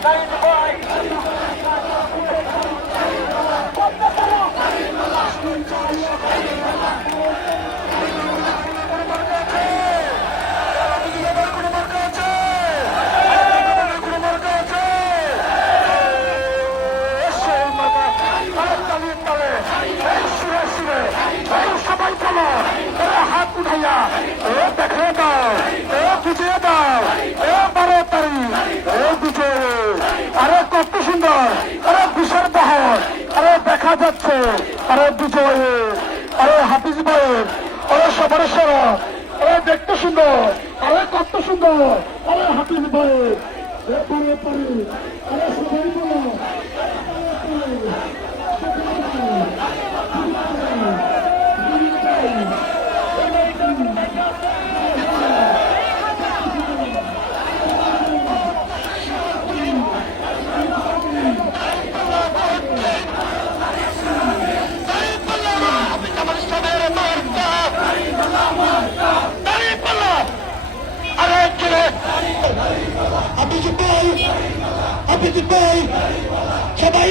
Tayo. এত সুন্দর। আরে বিশাল বহর আরে দেখা যাচ্ছে। আরে বিজয়। আরে হাফিজ বয়ের আরে সবার সরা। আরে দেখতে সুন্দর। আরে কত সুন্দর। আরে হাফিজ বয়ের হাফিজ ভাই হাফিজ ভাই সবাই